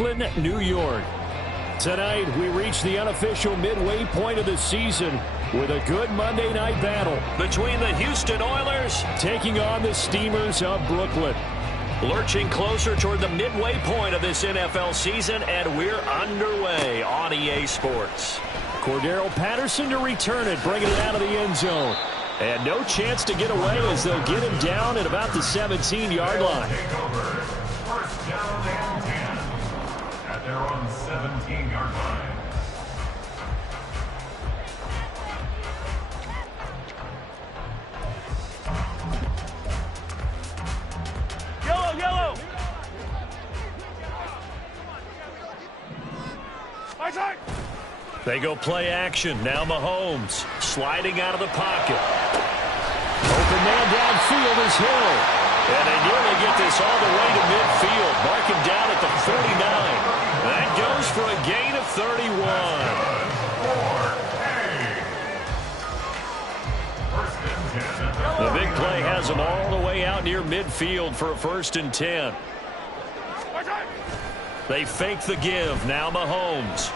Brooklyn, New York. Tonight, we reach the unofficial midway point of the season with a good Monday night battle between the Houston Oilers taking on the Steamers of Brooklyn. Lurching closer toward the midway point of this NFL season, and we're underway on EA Sports. Cordero Patterson to return it, bringing it out of the end zone. And no chance to get away as they'll get him down at about the 17-yard line. First down and 10 at their own 17-yard line. Yellow! They go play action. Now Mahomes sliding out of the pocket. Open man downfield is Hill. And they nearly get this all the way to midfield. Mark him down at the 49. That goes for a gain of 31. The big play has them all the way out near midfield for a 1st and 10. They fake the give. Now Mahomes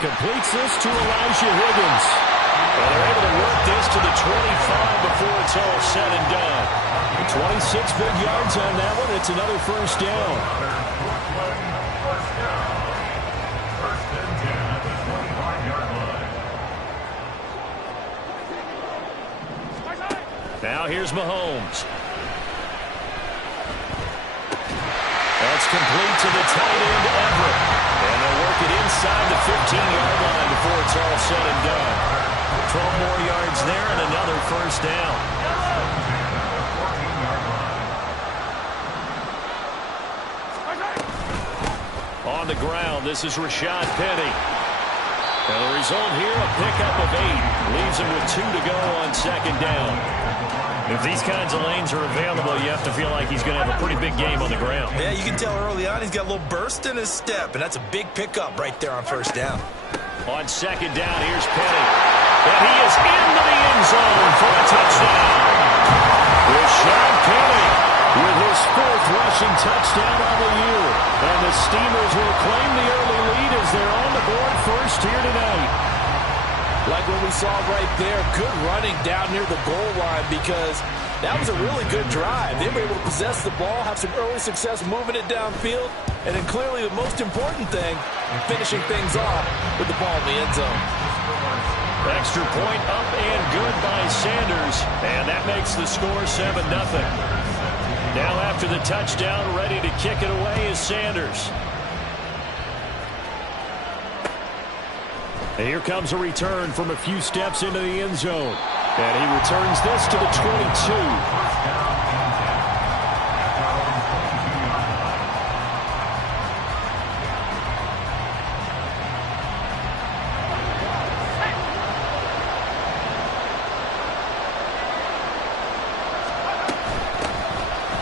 completes this to Elijah Higgins. And they're able to work this to the 25 before it's all said and done. 26 big yards on that one. It's another 1st down. First and 10 at the 25-yard line. Now here's Mahomes. That's complete to the tight end, Everett. And they'll work it inside the 15-yard line before it's all said and done. 12 more yards there and another 1st down. On the ground, this is Rashad Penny. And the result here, a pickup of 8. Leaves him with 2 to go on 2nd down. If these kinds of lanes are available, you have to feel like he's going to have a pretty big game on the ground. Yeah, you can tell early on he's got a little burst in his step, and that's a big pickup right there on 1st down. On 2nd down, here's Penny. And he is into the end zone for a touchdown. Rashad Penny with his 4th rushing touchdown on the year. And the Steamers will claim the early lead as they're on the board first here tonight. Like what we saw right there, good running down near the goal line because that was a really good drive. They were able to possess the ball, have some early success moving it downfield, and then clearly the most important thing, finishing things off with the ball in the end zone. Extra point up and good by Sanders, and that makes the score 7-0. Now after the touchdown, ready to kick it away is Sanders. And here comes a return from a few steps into the end zone. And he returns this to the 22.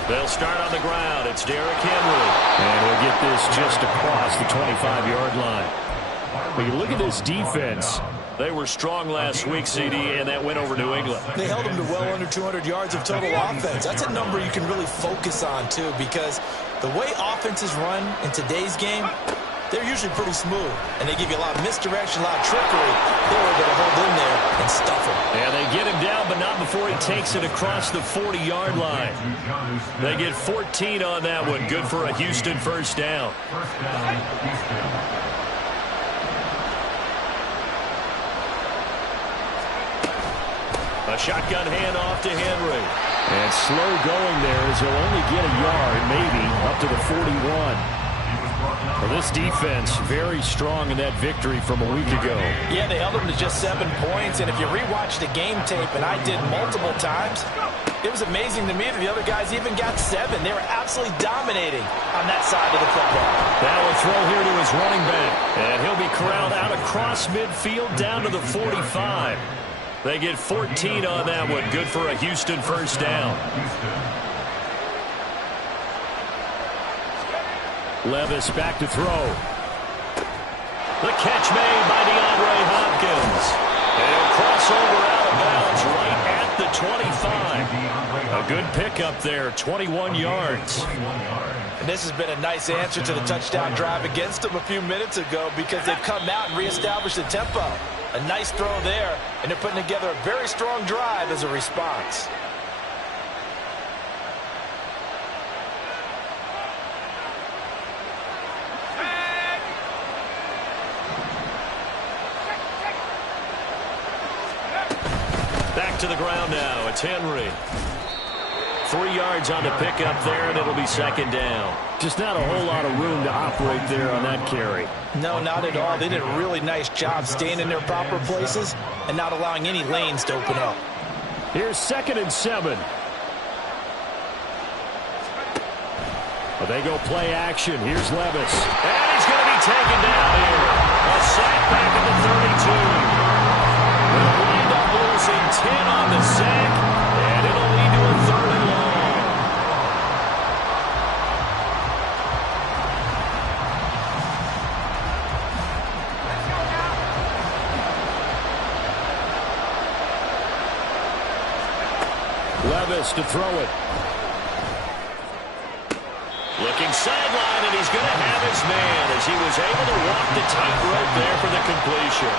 They'll start on the ground. It's Derrick Henry. And he'll get this just across the 25-yard line. When you look at this defense, they were strong last week, CD, and that went over New England. They held them to well under 200 yards of total offense. That's a number you can really focus on, too, because the way offenses run in today's game, they're usually pretty smooth, and they give you a lot of misdirection, a lot of trickery. They were able to hold in there and stuff him. And they get him down, but not before he takes it across the 40-yard line. They get 14 on that one. Good for a Houston 1st down. A shotgun handoff to Henry. And slow going there as he'll only get a yard, maybe, up to the 41. Well, this defense very strong in that victory from a week ago. Yeah, they held them to just 7 points, and if you rewatch the game tape, and I did multiple times, it was amazing to me that the other guys even got 7. They were absolutely dominating on that side of the football. Now a throw here to his running back, and he'll be corralled out across midfield down to the 45. They get 14 on that one. Good for a Houston 1st down. Levis back to throw. The catch made by DeAndre Hopkins. And he'll cross over out of bounds right at the 25. A good pickup there, 21 yards. And this has been a nice answer to the touchdown drive against them a few minutes ago because they've come out and reestablished the tempo. A nice throw there, and they're putting together a very strong drive as a response. Back to the ground now. It's Henry. 3 yards on the pickup there, and it'll be second down. Just not a whole lot of room to operate there on that carry. No, not at all. They did a really nice job staying in their proper places and not allowing any lanes to open up. Here's 2nd and 7. Well, they go play action. Here's Levis. And he's going to be taken down here. A sack back at the 32. They'll wind up losing 10 on the sack, and it'll lead to a 3rd and long. Levis to throw it. Looking sideline, and he's going to have his man as he was able to walk the tightrope there for the completion.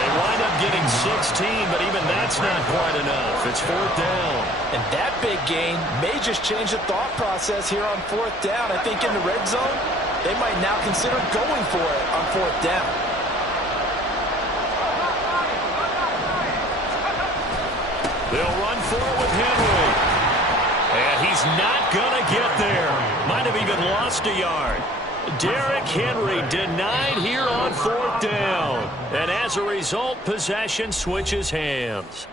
They wind up getting 16, but even that's not quite enough. It's 4th down. And that big gain may just change the thought process here on 4th down. I think in the red zone, they might now consider going for it on 4th down. They'll run for it with Henry. And he's not going to get there. Might have even lost a yard. Derrick Henry denied here on 4th down. And as a result, possession switches hands.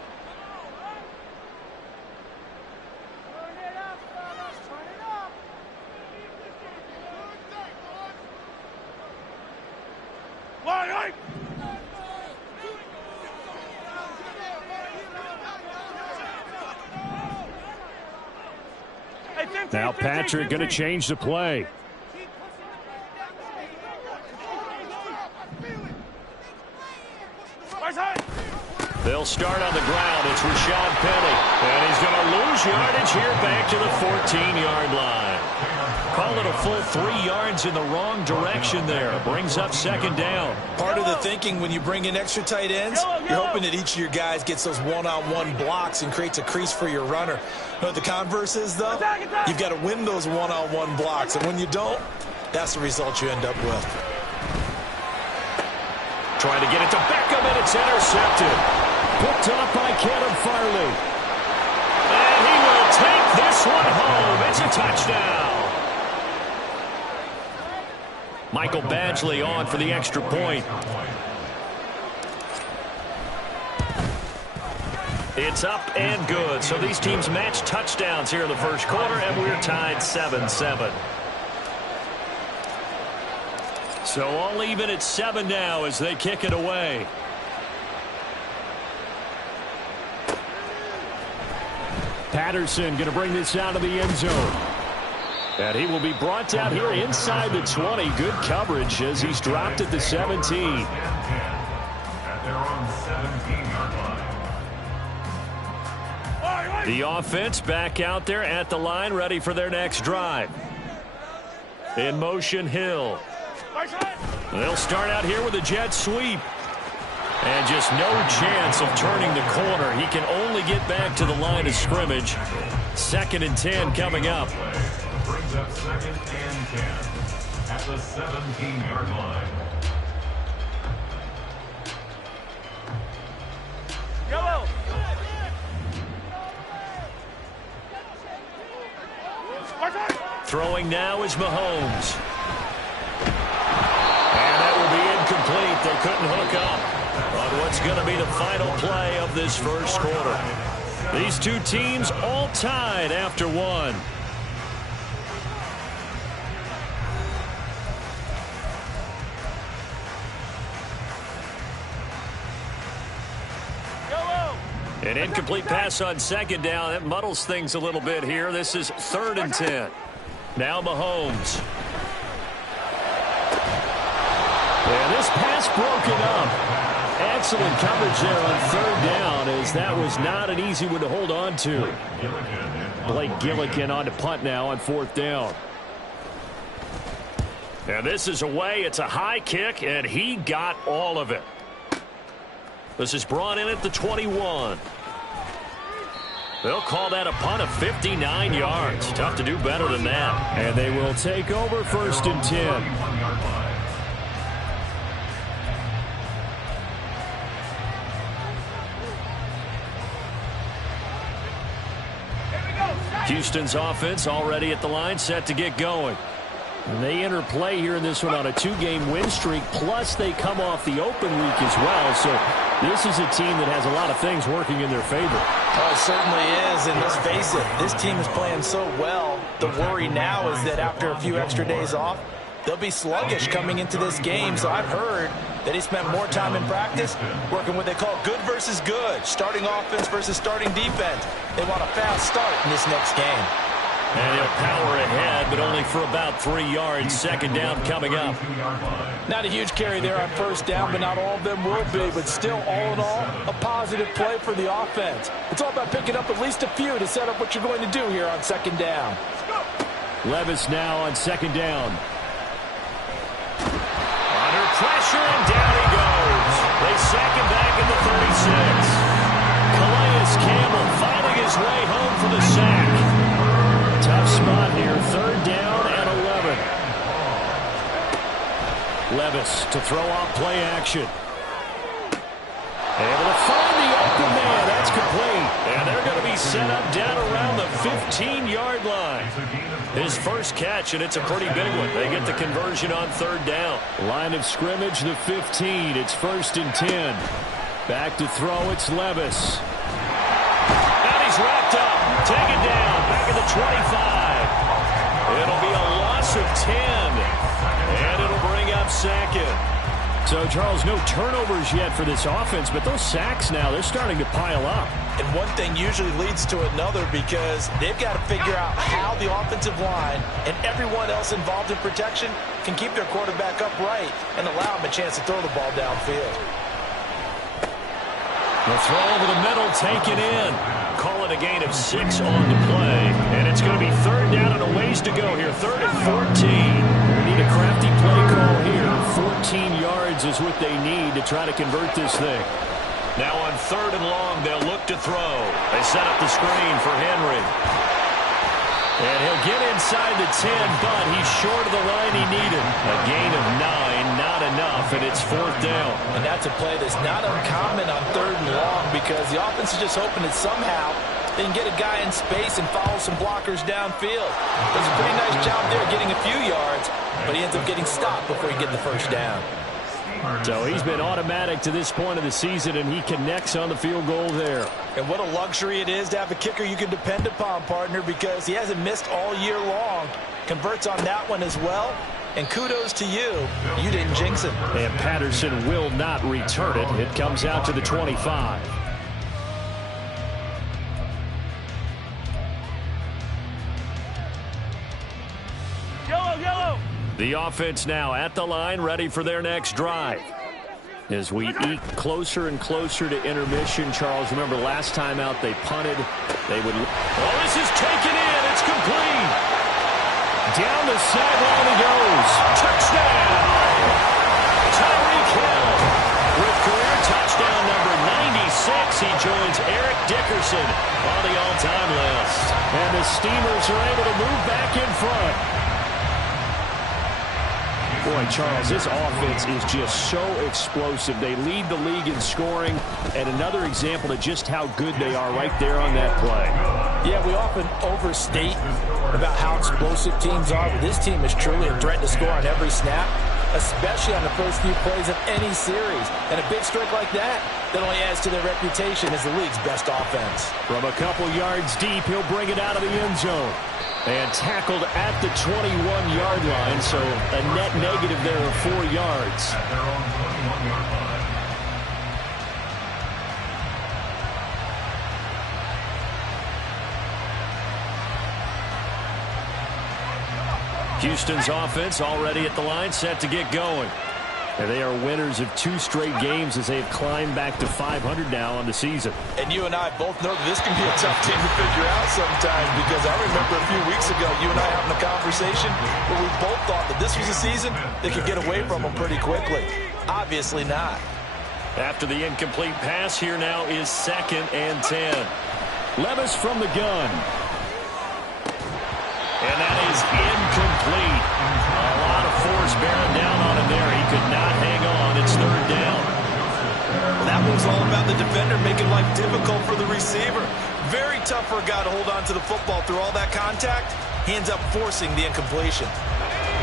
Now Patrick going to change the play. They'll start on the ground. It's Rashad Penny. And he's going to lose yardage here back to the 14-yard line. Call it a full 3 yards in the wrong direction there. Brings up 2nd down. Part of the thinking when you bring in extra tight ends, you're hoping that each of your guys gets those one-on-one blocks and creates a crease for your runner. You know what the converse is, though? You've got to win those one-on-one blocks. And when you don't, that's the result you end up with. Trying to get it to Beckham, and it's intercepted. Picked up by Caleb Farley. And he will take this one home. It's a touchdown. Michael Badgley on for the extra point. It's up and good. So these teams match touchdowns here in the first quarter, and we're tied 7-7. So all even at 7 now as they kick it away. Patterson going to bring this out of the end zone. And he will be brought down here inside the 20. Good coverage as he's dropped at the 17. At their own 17-yard line. The offense back out there at the line, ready for their next drive. In motion, Hill. They'll start out here with a jet sweep. And just no chance of turning the corner. He can only get back to the line of scrimmage. 2nd and 10 coming up. Brings up 2nd and 10 at the 17-yard line. Yellow. Throwing now is Mahomes. And that will be incomplete. They couldn't hook up on what's going to be the final play of this first quarter. These two teams all tied after one. An incomplete pass on 2nd down. That muddles things a little bit here. This is 3rd and 10. Now Mahomes. And this pass broken up. Excellent coverage there on third down, as that was not an easy one to hold on to. Blake Gillikin on to punt now on fourth down. And this is away. It's a high kick, and he got all of it. This is brought in at the 21. They'll call that a punt of 59 yards. Tough to do better than that. And they will take over first and 10. Houston's offense already at the line, set to get going. And they enter play here in this one on a 2-game win streak, plus they come off the open week as well. So this is a team that has a lot of things working in their favor. Oh, it certainly is, and let's face it, this team is playing so well. The worry now is that after a few extra days off, they'll be sluggish coming into this game. So I've heard that he spent more time in practice working what they call good versus good, starting offense versus starting defense. They want a fast start in this next game. And he'll power ahead, but only for about 3 yards. Second down coming up. Not a huge carry there on first down, but not all of them will be. But still, all in all, a positive play for the offense. It's all about picking up at least a few to set up what you're going to do here on second down. Levis now on second down. Under pressure, and down he goes. They sack him back at the 36. Calais Campbell finding his way home for the sack. Tough spot here, third down and 11. Levis to throw off play action. Able to find the open man. That's complete. And they're going to be set up down around the 15-yard line. His first catch, and it's a pretty big one. They get the conversion on third down. Line of scrimmage, the 15. It's first and 10. Back to throw, it's Levis. And he's wrapped up. Taken down. Back at the 25. It'll be a loss of 10. And it'll bring up second. So, Charles, no turnovers yet for this offense, but those sacks now, they're starting to pile up. And one thing usually leads to another because they've got to figure out how the offensive line and everyone else involved in protection can keep their quarterback upright and allow him a chance to throw the ball downfield. The throw over the middle, taken in. Call it a gain of 6 on the play. And it's going to be third down and a ways to go here. Third and 14. They need a crafty play call here. 14 yards is what they need to try to convert this thing. Now on third and long, they'll look to throw. They set up the screen for Henry. And he'll get inside the 10, but he's short of the line he needed. A gain of 9, not enough, and it's fourth down. And that's a play that's not uncommon on third and long because the offense is just hoping that somehow they can get a guy in space and follow some blockers downfield. Does a pretty nice job there getting a few yards, but he ends up getting stopped before he gets the first down. So he's been automatic to this point of the season, and he connects on the field goal there. And what a luxury it is to have a kicker you can depend upon, partner, because he hasn't missed all year long. Converts on that one as well. And kudos to you. You didn't jinx him. And Patterson will not return it. It comes out to the 25. The offense now at the line, ready for their next drive. As we eke closer and closer to intermission, Charles, remember last time out they punted. They would. Oh, this is taken in. It's complete. Down the sideline he goes. Touchdown. Tyreek Hill with career touchdown number 96. He joins Eric Dickerson on the all-time list. And the Steamers are able to move back in front. Boy, Charles, this offense is just so explosive. They lead the league in scoring, and another example of just how good they are right there on that play. Yeah, we often overstate about how explosive teams are, but this team is truly a threat to score on every snap, especially on the first few plays of any series. And a big streak like that only adds to their reputation as the league's best offense. From a couple yards deep, he'll bring it out of the end zone. And tackled at the 21-yard line, so a net negative there of 4 yards. At their own 21-yard line. Houston's offense already at the line, set to get going. And they are winners of 2 straight games as they have climbed back to 500 now on the season. And you and I both know that this can be a tough team to figure out sometimes, because I remember a few weeks ago you and I having a conversation where we both thought that this was a season that could get away from them pretty quickly. Obviously not. After the incomplete pass, here now is 2nd and 10. Levis from the gun. And that is incomplete. A lot of force bearing down on him there. He could not hang on. It's 3rd down. That was all about the defender making life difficult for the receiver. Very tough for a guy to hold on to the football through all that contact. He ends up forcing the incompletion.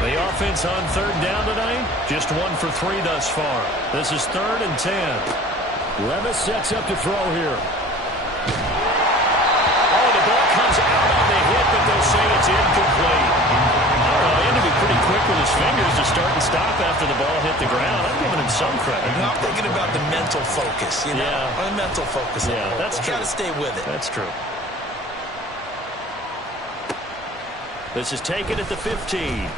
The offense on 3rd down tonight, just 1 for 3 thus far. This is 3rd and 10. Levis sets up to throw here. Oh, the ball comes out on the hit, but they'll say it's incomplete. I don't know, he had to be pretty quick with his fingers to start and stop after the ball hit the ground. I'm giving him some credit. I'm thinking about the mental focus, you know? Yeah. The mental focus. Yeah, that's true. Got to stay with it. That's true. This is taken at the 15.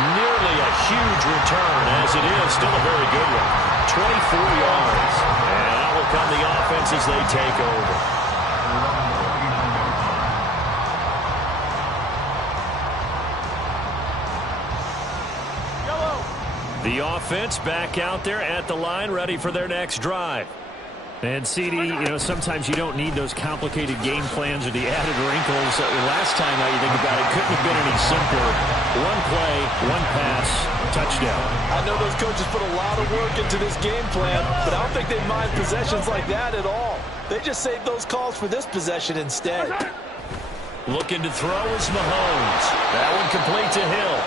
Nearly a huge return, as it is. Still a very good one. 24 yards. And out will come the offense as they take over. The offense back out there at the line, ready for their next drive. And, CD, you know, sometimes you don't need those complicated game plans or the added wrinkles. Last time, now you think about it, couldn't have been any simpler. 1 play, 1 pass, touchdown. I know those coaches put a lot of work into this game plan, but I don't think they mind possessions like that at all. They just saved those calls for this possession instead. Looking to throw is Mahomes. That one complete to Hill.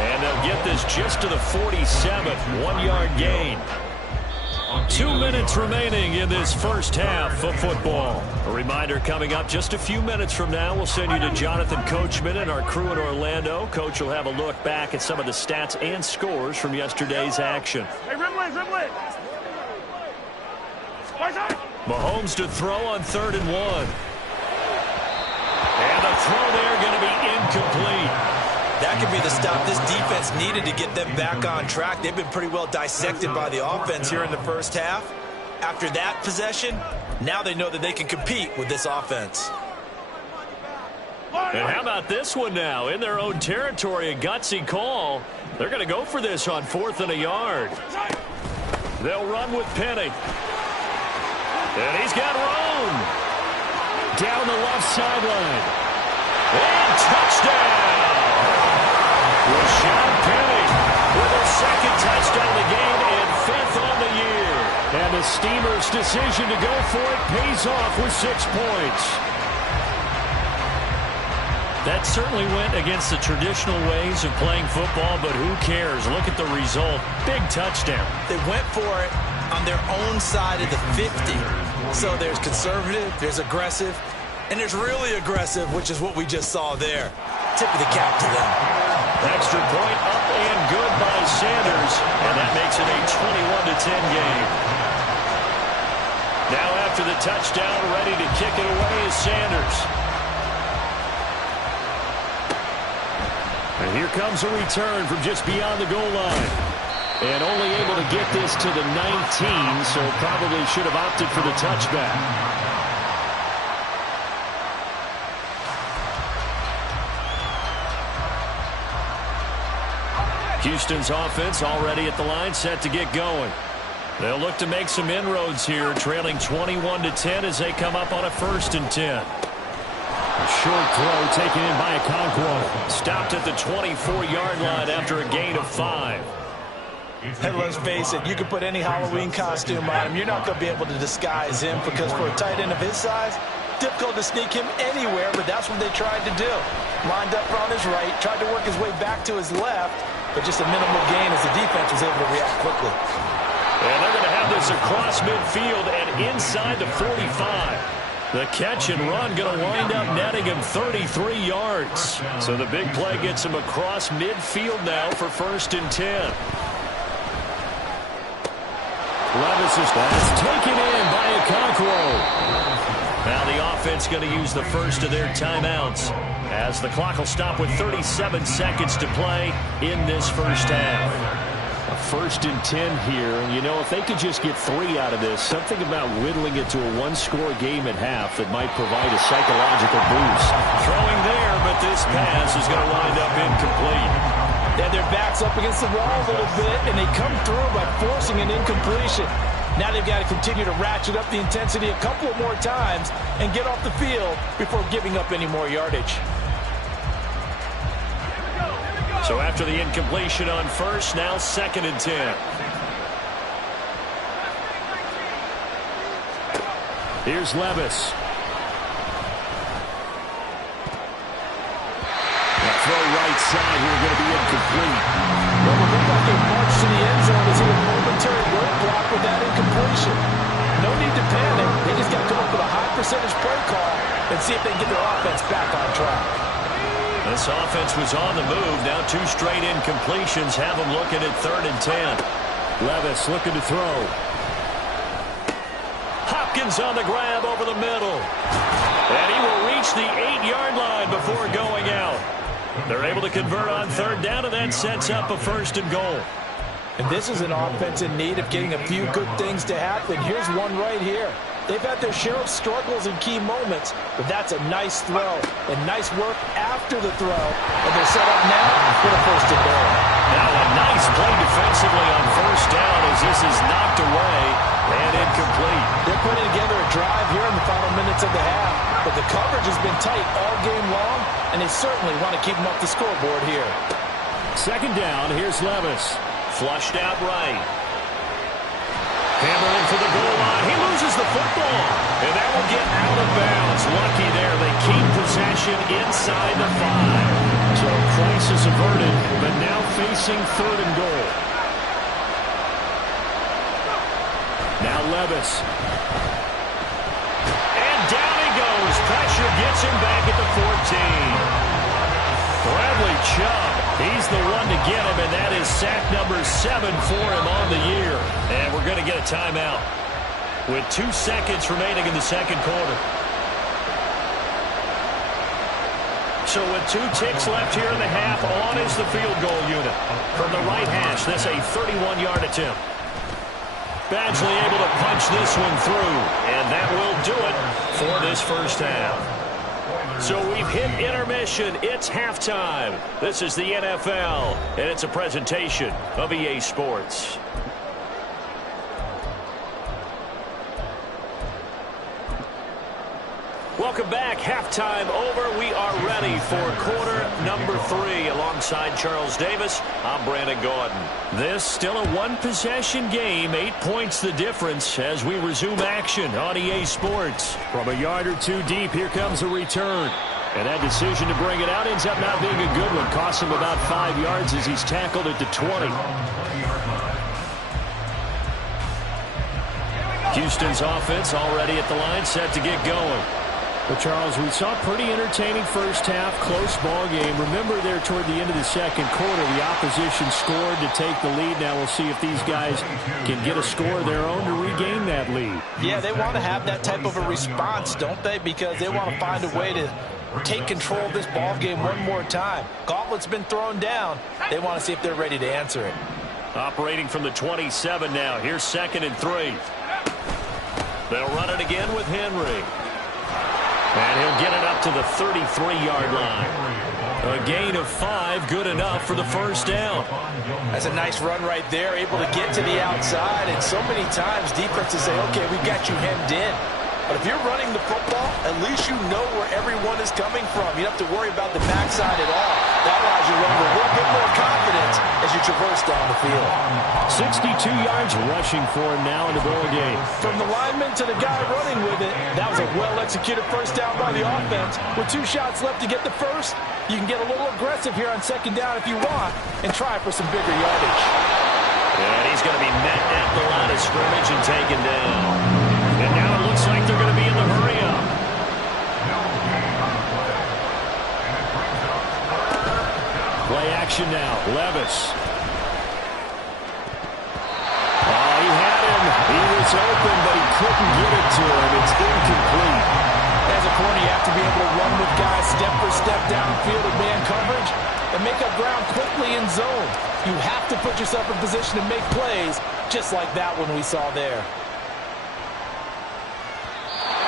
And they'll get this just to the 47th, 1-yard gain. 2 minutes remaining in this first half of football. A reminder coming up just a few minutes from now. We'll send you to Jonathan Coachman and our crew in Orlando. Coach will have a look back at some of the stats and scores from yesterday's action. Mahomes to throw on 3rd and 1. And the throw there going to be incomplete. That could be the stop this defense needed to get them back on track. They've been pretty well dissected by the offense here in the first half. After that possession, now they know that they can compete with this offense. And how about this one now? In their own territory, a gutsy call. They're going to go for this on 4th and a yard. They'll run with Penny. And he's got Roan. Down the left sideline. And touchdown! Rashad Penny with a 2nd touchdown of the game and 5th on the year. And the Steamers' decision to go for it pays off with 6 points. That certainly went against the traditional ways of playing football, but who cares? Look at the result. Big touchdown. They went for it on their own side of the 50. So there's conservative, there's aggressive, and there's really aggressive, which is what we just saw there. Tip of the cap to them. Extra point up and good by Sanders, and that makes it a 21-10 game. Now after the touchdown, ready to kick it away is Sanders. And here comes a return from just beyond the goal line. And only able to get this to the 19, so probably should have opted for the touchback. Houston's offense already at the line, set to get going. They'll look to make some inroads here, trailing 21-10 as they come up on a 1st and 10. A short throw taken in by Okonkwo. Stopped at the 24-yard line after a gain of 5. And let's face it, you can put any Halloween costume on him. You're not going to be able to disguise him, because for a tight end of his size, difficult to sneak him anywhere, but that's what they tried to do. Lined up on his right, tried to work his way back to his left, but just a minimal gain as the defense was able to react quickly. And they're going to have this across midfield and inside the 45. The catch and run going to wind up netting him 33 yards. So the big play gets him across midfield now for 1st and 10. Levis is taken in by Okonkwo. Now the offense going to use the first of their timeouts as the clock will stop with 37 seconds to play in this first half. A 1st and 10 here, and you know, if they could just get 3 out of this, something about whittling it to a one-score game at half that might provide a psychological boost. Throwing there, but this pass is going to wind up incomplete. They have their backs up against the wall a little bit, and they come through by forcing an incompletion. Now they've got to continue to ratchet up the intensity a couple of more times and get off the field before giving up any more yardage. So after the incompletion on first, now 2nd and 10. Here's Levis. A throw right side here going to be incomplete. Well, it looked like they marched to the end zone as he had a momentary roadblock with that incompletion. No need to panic. They just got to come up with a high percentage play call and see if they can get their offense back on track. This offense was on the move. Now 2 straight incompletions have them looking at 3rd and 10. Levis looking to throw. Hopkins on the grab over the middle. And he will reach the 8-yard line before going out. They're able to convert on 3rd down, and that sets up a 1st and goal. And this is an offense in need of getting a few good things to happen. Here's one right here. They've had their share of struggles in key moments, but that's a nice throw and nice work after the throw. And they're set up now for the 1st and goal. Now a nice play defensively on 1st down as this is knocked away and incomplete. They're putting together a drive here in the final minutes of the half, but the coverage has been tight all game long, and they certainly want to keep them off the scoreboard here. 2nd down, here's Levis. Flushed out right. Hammer in for the goal line. He loses the football. And that will get out of bounds. Lucky there. They keep possession inside the 5. So crisis averted, but now facing 3rd and goal. Now Levis. And down he goes. Pressure gets him back at the 14. Bradley Chubb, he's the one to get him, and that is sack number 7 for him on the year. And we're going to get a timeout with 2 seconds remaining in the 2nd quarter. So with 2 ticks left here in the half, on is the field goal unit. From the right hash, this a 31-yard attempt. Badgley able to punch this one through, and that will do it for this first half. So we've hit intermission. It's halftime. This is the NFL, and it's a presentation of EA Sports. Welcome back. Halftime over. We are ready for quarter number 3. Alongside Charles Davis, I'm Brandon Gordon. This still a one-possession game. 8 points the difference as we resume action on EA Sports. From a yard or 2 deep, here comes a return. And that decision to bring it out ends up not being a good one. Costs him about 5 yards as he's tackled at the 20. Houston's offense already at the line, set to get going. But, Charles, we saw a pretty entertaining first half, close ball game. Remember there toward the end of the 2nd quarter, the opposition scored to take the lead. Now we'll see if these guys can get a score of their own to regain that lead. Yeah, they want to have that type of a response, don't they? Because they want to find a way to take control of this ball game one more time. Gauntlet's been thrown down. They want to see if they're ready to answer it. Operating from the 27 now. Here's 2nd and 3. They'll run it again with Henry. And he'll get it up to the 33-yard line. A gain of 5, good enough for the first down. That's a nice run right there, able to get to the outside. And so many times defenses say, okay, we've got you hemmed in. But if you're running the football, at least you know where everyone is coming from. You don't have to worry about the backside at all. That allows you to run with a little bit more confidence as you traverse down the field. 62 yards rushing for him now in the ball game. From the lineman to the guy running with it, that was a well-executed first down by the offense. With 2 shots left to get the first, you can get a little aggressive here on 2nd down if you want and try for some bigger yardage. And he's going to be met at the line of scrimmage and taken down. And now it looks like they're going to be in the hurry-up. Play action now. Levis. Oh, he had him. He was open, but he couldn't get it to him. It's incomplete. have to be able to run with guys step for step downfield in man coverage and make up ground quickly in zone. You have to put yourself in position to make plays, just like that one we saw there.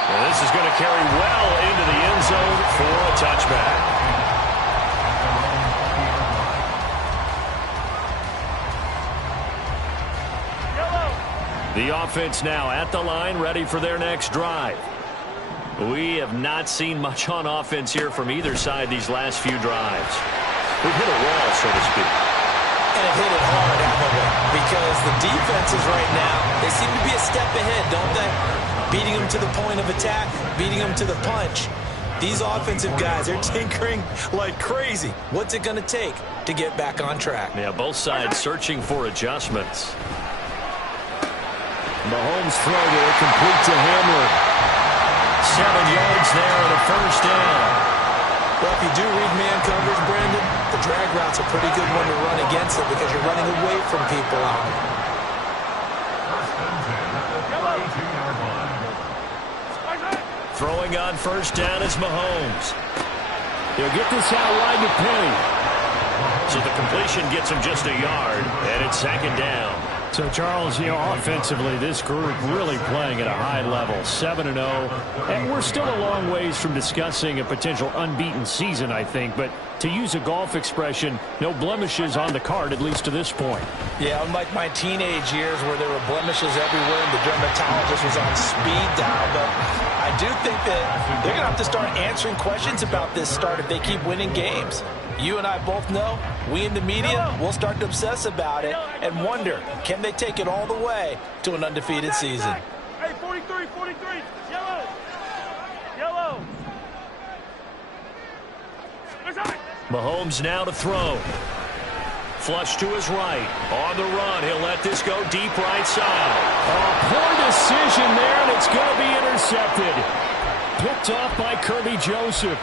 And this is going to carry well into the end zone for a touchback. The offense now at the line, ready for their next drive. We have not seen much on offense here from either side these last few drives. We've hit a wall, so to speak. And have hit it hard, haven't we? Because the defenses right now, they seem to be a step ahead, don't they? Beating them to the point of attack, beating them to the punch. These offensive guys, they're tinkering like crazy. What's it going to take to get back on track? Yeah, both sides searching for adjustments. Mahomes throw there, complete to Hamler. 7 yards there and a first down. Well, if you do read man coverage, Brandon, the drag route's a pretty good one to run against it because you're running away from people out. Throwing on first down is Mahomes. He'll get this out wide to Penny. So the completion gets him just a yard, and it's second down. So, Charles, you know, offensively, this group really playing at a high level, 7-0. And we're still a long ways from discussing a potential unbeaten season, I think. But to use a golf expression, no blemishes on the card, at least to this point. Yeah, unlike my teenage years where there were blemishes everywhere and the dermatologist was on speed dial. But I do think that they're going to have to start answering questions about this start if they keep winning games. You and I both know, we in the media, will start to obsess about it and wonder, can they take it all the way to an undefeated season? Hey, 43, yellow. Yellow. Mahomes now to throw. Flush to his right. On the run, he'll let this go deep right side. Oh, poor decision there, and it's going to be intercepted. Picked off by Kirby Joseph.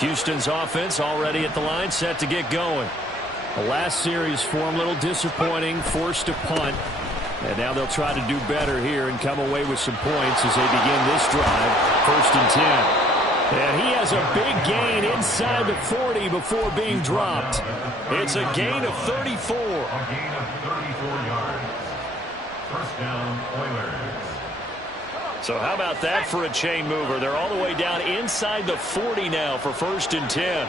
Houston's offense already at the line, set to get going. The last series for him, a little disappointing, forced to punt. And now they'll try to do better here and come away with some points as they begin this drive. 1st and 10. And he has a big gain inside the 40 before being dropped. It's a gain of 34. A gain of 34 yards. First down, Oilers. So how about that for a chain mover? They're all the way down inside the 40 now for 1st and 10.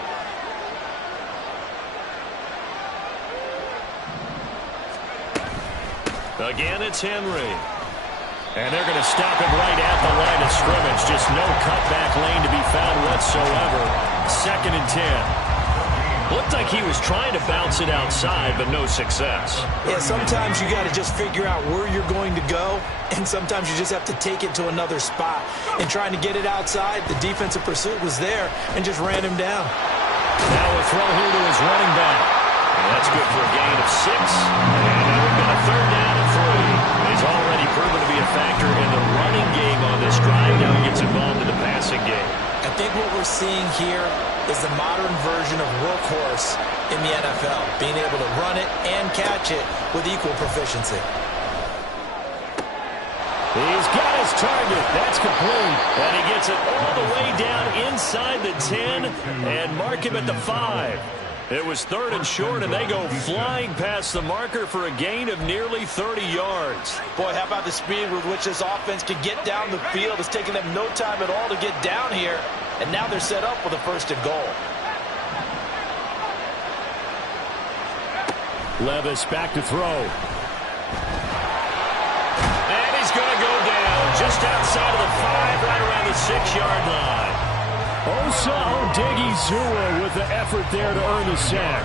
Again, it's Henry. And they're going to stop him right at the line of scrimmage. Just no cutback lane to be found whatsoever. 2nd and 10. Looked like he was trying to bounce it outside, but no success. Yeah, sometimes you got to just figure out where you're going to go, and sometimes you just have to take it to another spot. And trying to get it outside, the defensive pursuit was there and just ran him down. Now a throw here to his running back. And that's good for a gain of 6. And now we've got a 3rd down and 3. He's already proven to be a factor in the running game on this drive. Now he gets involved in the passing game. I think what we're seeing here is the modern version of workhorse in the NFL, being able to run it and catch it with equal proficiency. He's got his target. That's complete. And he gets it all the way down inside the 10 and mark him at the 5. It was 3rd and short, and they go flying past the marker for a gain of nearly 30 yards. Boy, how about the speed with which this offense can get down the field? It's taken them no time at all to get down here, and now they're set up with a 1st and goal. Levis back to throw. And he's going to go down just outside of the 5, right around the 6-yard line. Osa Odighizuwa with the effort there to earn the sack.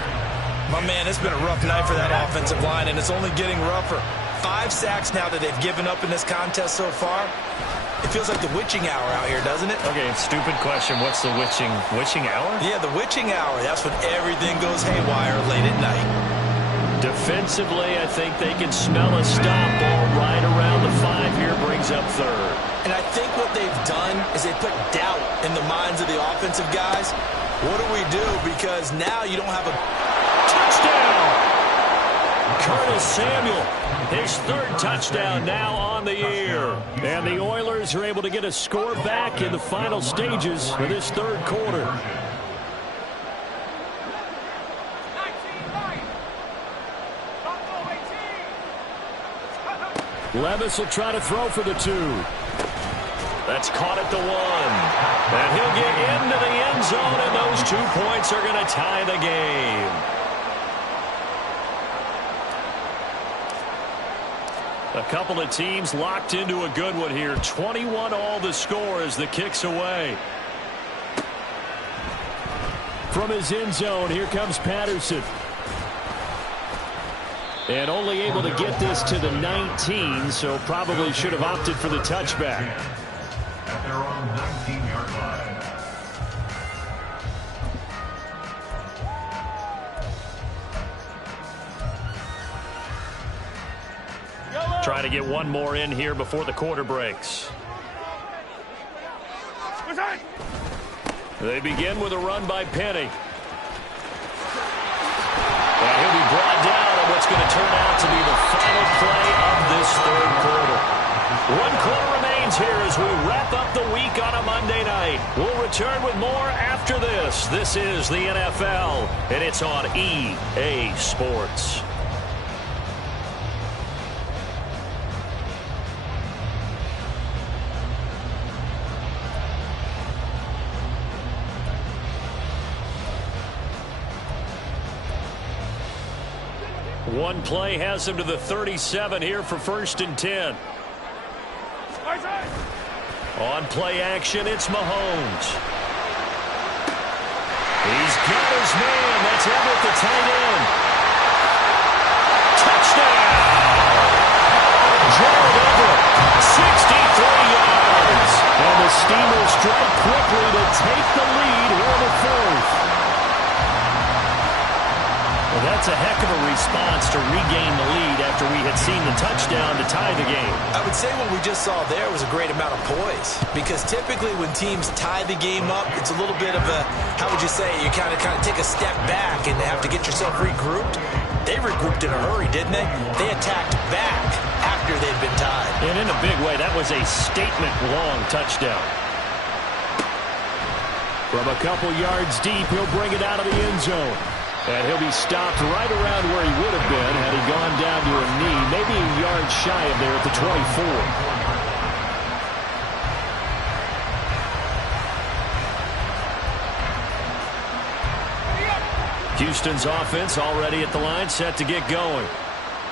My man, it's been a rough night for that offensive line, and it's only getting rougher. 5 sacks now that they've given up in this contest so far. It feels like the witching hour out here, doesn't it? Okay, stupid question. What's the witching hour? Yeah, the witching hour. That's when everything goes haywire late at night. Defensively, I think they can smell a stop ball right around the 5 here, brings up 3rd. And I think what they've done is they put doubt in the minds of the offensive guys. What do we do? Because now you don't have a touchdown. Curtis Samuel, his third touchdown now on the year. And the Oilers are able to get a score back in the final stages of this third quarter. Levis will try to throw for the 2. That's caught at the 1. And he'll get into the end zone, and those 2 points are going to tie the game. A couple of teams locked into a good one here. 21 all the score as the kick's away. From his end zone, here comes Patterson. And only able to get this to the 19, so probably should have opted for the touchback. At their own 19-yard line. Trying to get one more in here before the quarter breaks. They begin with a run by Penny. And he'll be brought down on what's going to turn out to be the final play of this third quarter. 1 quarter remains here as we wrap up the week on a Monday night. We'll return with more after this. This is the NFL, and it's on EA Sports. One play has him to the 37 here for 1st and 10. On play action, it's Mahomes. He's got his man. That's Everett, the tight end. Touchdown! Gerald Everett, 63 yards. And the Steelers strike quickly to take the lead here in the 4th. Well, that's a heck of a response to regain the lead after we had seen the touchdown to tie the game. I would say what we just saw there was a great amount of poise, because typically when teams tie the game up, it's a little bit of a, how would you say, you kind of take a step back and have to get yourself regrouped. They regrouped in a hurry, didn't they? They attacked back after they'd been tied. And in a big way, that was a statement-long touchdown. From a couple yards deep, he'll bring it out of the end zone. And he'll be stopped right around where he would have been had he gone down to a knee, maybe a yard shy of there at the 24. Houston's offense already at the line, set to get going.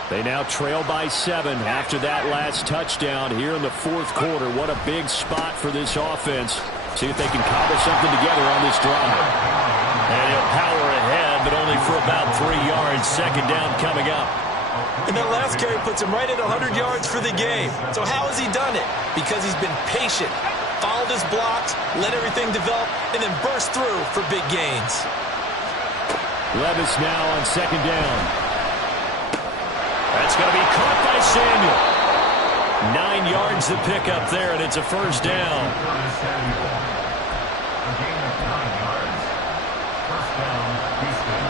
They now trail by 7 after that last touchdown here in the 4th quarter. What a big spot for this offense. See if they can cobble something together on this drive. And he'll power ahead, but only for about 3 yards. 2nd down coming up. And that last carry puts him right at 100 yards for the game. So how has he done it? Because he's been patient, followed his blocks, let everything develop, and then burst through for big gains. Levis now on 2nd down. That's going to be caught by Samuel. 9 yards to pick up there, and it's a 1st down. A gain of 9 yards. 1st down, Houston.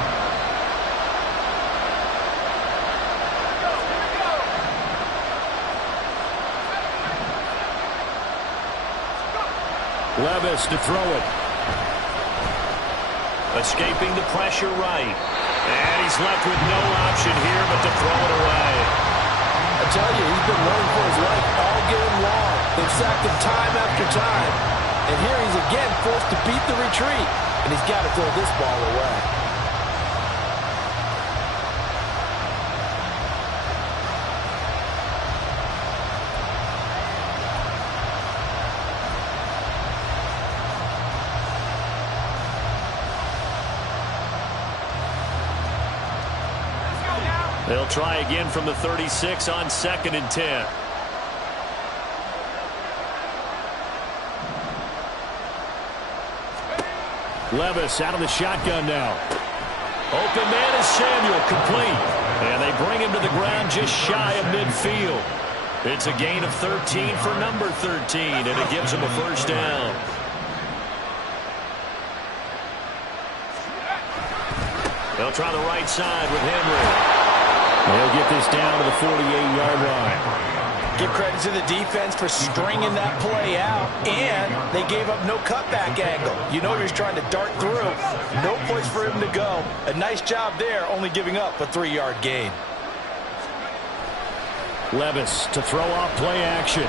Levis to throw it. Escaping the pressure right. And he's left with no option here but to throw it away. I tell you, he's been running for his life all game long. They've sacked him time after time. And here he's again forced to beat the retreat. And he's got to throw this ball away. They'll try again from the 36 on 2nd and 10. Levis out of the shotgun now. Open man is Samuel, complete. And they bring him to the ground just shy of midfield. It's a gain of 13 for number 13, and it gives him a 1st down. They'll try the right side with Henry. They'll get this down to the 48-yard line. Give credit to the defense for stringing that play out, and they gave up no cutback angle. You know he's trying to dart through. No place for him to go. A nice job there, only giving up a 3-yard gain. Levis to throw off play action.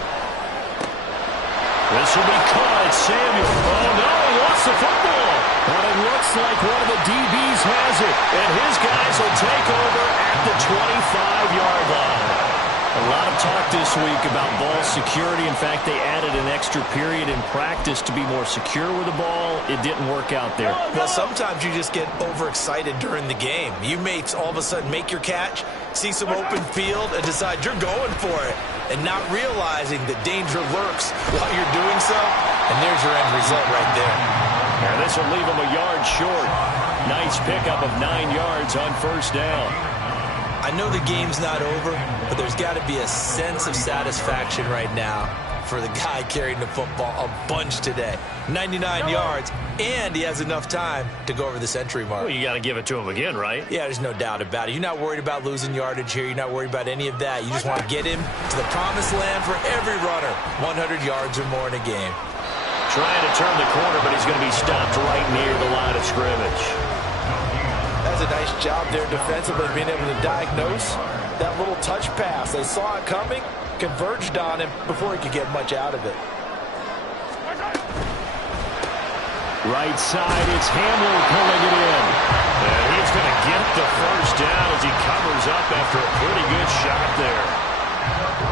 This will be caught. Samuel. Oh, no, he lost the football. But it looks like one of the DBs has it, and his guys will take over at the 25-yard line. A lot of talk this week about ball security. In fact, they added an extra period in practice to be more secure with the ball. It didn't work out there. Well, sometimes you just get overexcited during the game. You may all of a sudden make your catch, see some open field, and decide you're going for it, and not realizing that danger lurks while you're doing so. And there's your end result right there. And this will leave him a yard short. Nice pickup of 9 yards on first down. I know the game's not over, but there's got to be a sense of satisfaction right now for the guy carrying the football a bunch today. 99 yards, and he has enough time to go over the century mark. Well, you got to give it to him again, right? Yeah, there's no doubt about it. You're not worried about losing yardage here. You're not worried about any of that. You just want to get him to the promised land for every runner. 100 yards or more in a game. Trying to turn the corner, but he's going to be stopped right near the line of scrimmage. That's a nice job there defensively, being able to diagnose that little touch pass. They saw it coming, converged on him before he could get much out of it. Right side, it's Hamler pulling it in. And he's going to get the first down as he covers up after a pretty good shot there.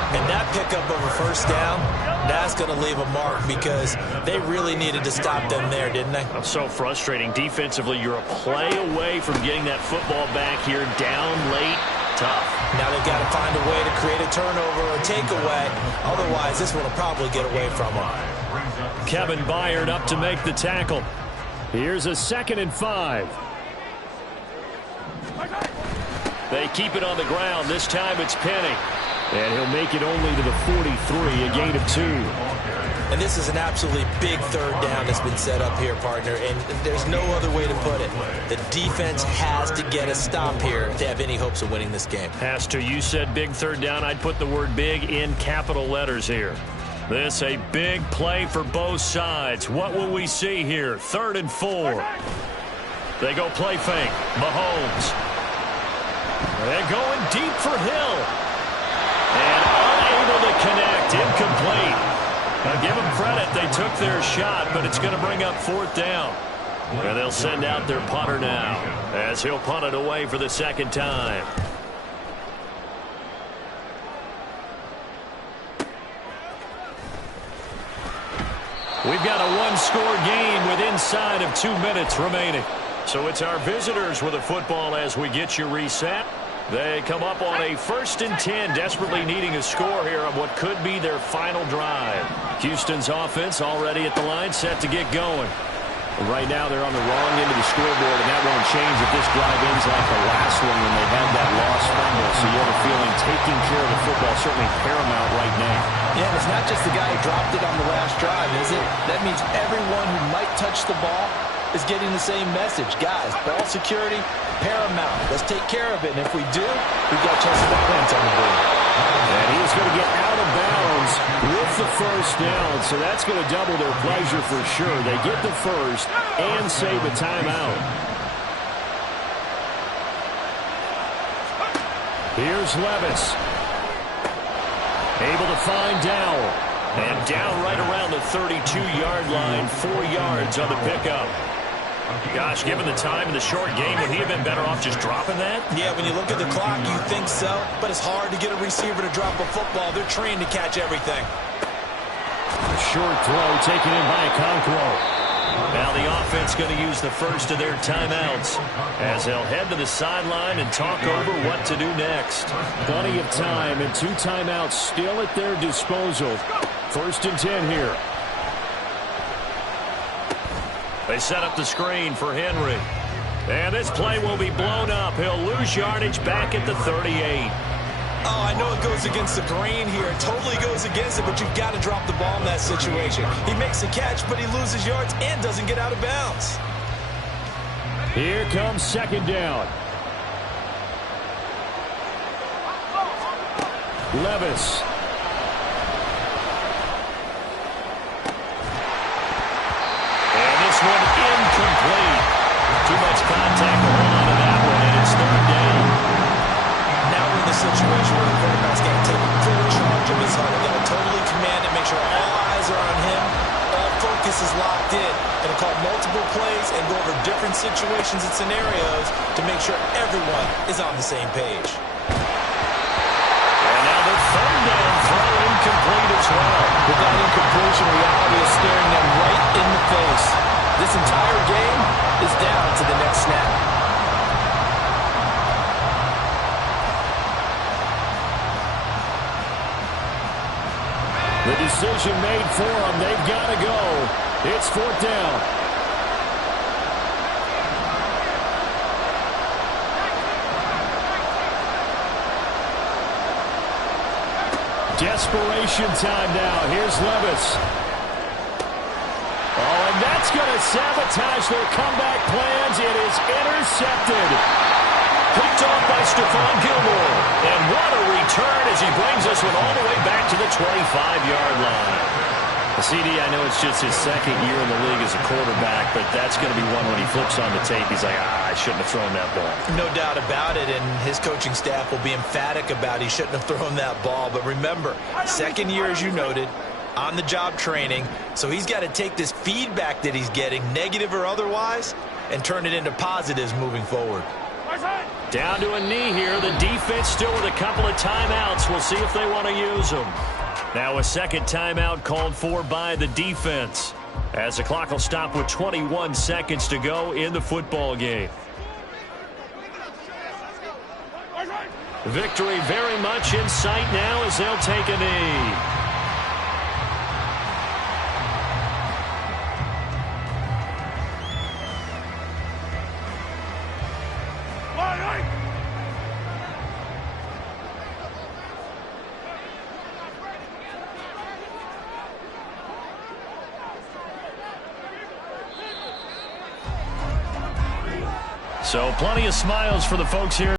And that pickup of a first down, that's going to leave a mark because they really needed to stop them there, didn't they? So frustrating. Defensively, you're a play away from getting that football back here down late. Tough. Now they've got to find a way to create a turnover or a takeaway. Otherwise, this one will probably get away from them. Kevin Byard up to make the tackle. Here's a 2nd and 5. They keep it on the ground. This time it's Penny. And he'll make it only to the 43, a gain of 2. And this is an absolutely big third down that's been set up here, partner, and there's no other way to put it. The defense has to get a stop here if they have any hopes of winning this game. Has to. You said big third down. I'd put the word big in capital letters here. This a big play for both sides. What will we see here? 3rd and 4. They go play fake. Mahomes. They're going deep for Hill. And unable to connect. Incomplete. Now give them credit. They took their shot, but it's going to bring up 4th down. And they'll send out their punter now as he'll punt it away for the 2nd time. We've got a one-score game with inside of 2 minutes remaining. So it's our visitors with a football as we get you reset. They come up on a 1st and 10, desperately needing a score here on what could be their final drive. Houston's offense already at the line, set to get going. Right now they're on the wrong end of the scoreboard, and that won't change if this drive ends like the last one when they had that lost fumble. So you have a feeling taking care of the football is certainly paramount right now. Yeah, and it's not just the guy who dropped it on the last drive, is it? That means everyone who might touch the ball is getting the same message. Guys, ball security, paramount. Let's take care of it, and if we do, we've got a chance to put points on the board. And he's going to get out of bounds with the first down, so that's going to double their pleasure for sure. They get the first and save a timeout. Here's Levis. Able to find Dowell. And down right around the 32-yard line, 4 yards on the pickup. Gosh, given the time in the short game, would he have been better off just dropping that? Yeah, when you look at the clock, you think so, but it's hard to get a receiver to drop a football. They're trained to catch everything. Short throw taken in by Okonkwo. Now the offense going to use the first of their timeouts as they'll head to the sideline and talk over what to do next. Plenty of time and 2 timeouts still at their disposal. 1st and 10 here. They set up the screen for Henry. And this play will be blown up. He'll lose yardage back at the 38. Oh, I know it goes against the grain here. It totally goes against it, but you've got to drop the ball in that situation. He makes a catch, but he loses yards and doesn't get out of bounds. Here comes 2nd down. Levis. And this one incomplete. Too much contact going on in that one, and it's third down. Now we're in the situation where the quarterback's got to take full charge of his huddle. Got to totally command it, make sure all eyes are on him. All focus is locked in. Going to call multiple plays and go over different situations and scenarios to make sure everyone is on the same page. And now the third down throw incomplete as well. With that incompletion, reality is staring them right in the face. This entire game is down to the next snap. The decision made for them. They've got to go. It's fourth down. Desperation time now. Here's Levis. Oh, and that's going to sabotage their comeback plans. It is intercepted. Picked off by Stephon Gilmore. And what a return as he brings us one all the way back to the 25-yard line. CD, I know it's just his second year in the league as a quarterback, but that's going to be one when he flips on the tape. He's like, I shouldn't have thrown that ball. No doubt about it, and his coaching staff will be emphatic about he shouldn't have thrown that ball. But remember, second year, as you noted, on-the-job training, so he's got to take this feedback that he's getting, negative or otherwise, and turn it into positives moving forward. Down to a knee here. The defense still with a couple of timeouts. We'll see if they want to use them. Now a second timeout called for by the defense, as the clock will stop with 21 seconds to go in the football game. Victory very much in sight now as they'll take a knee. So plenty of smiles for the folks here.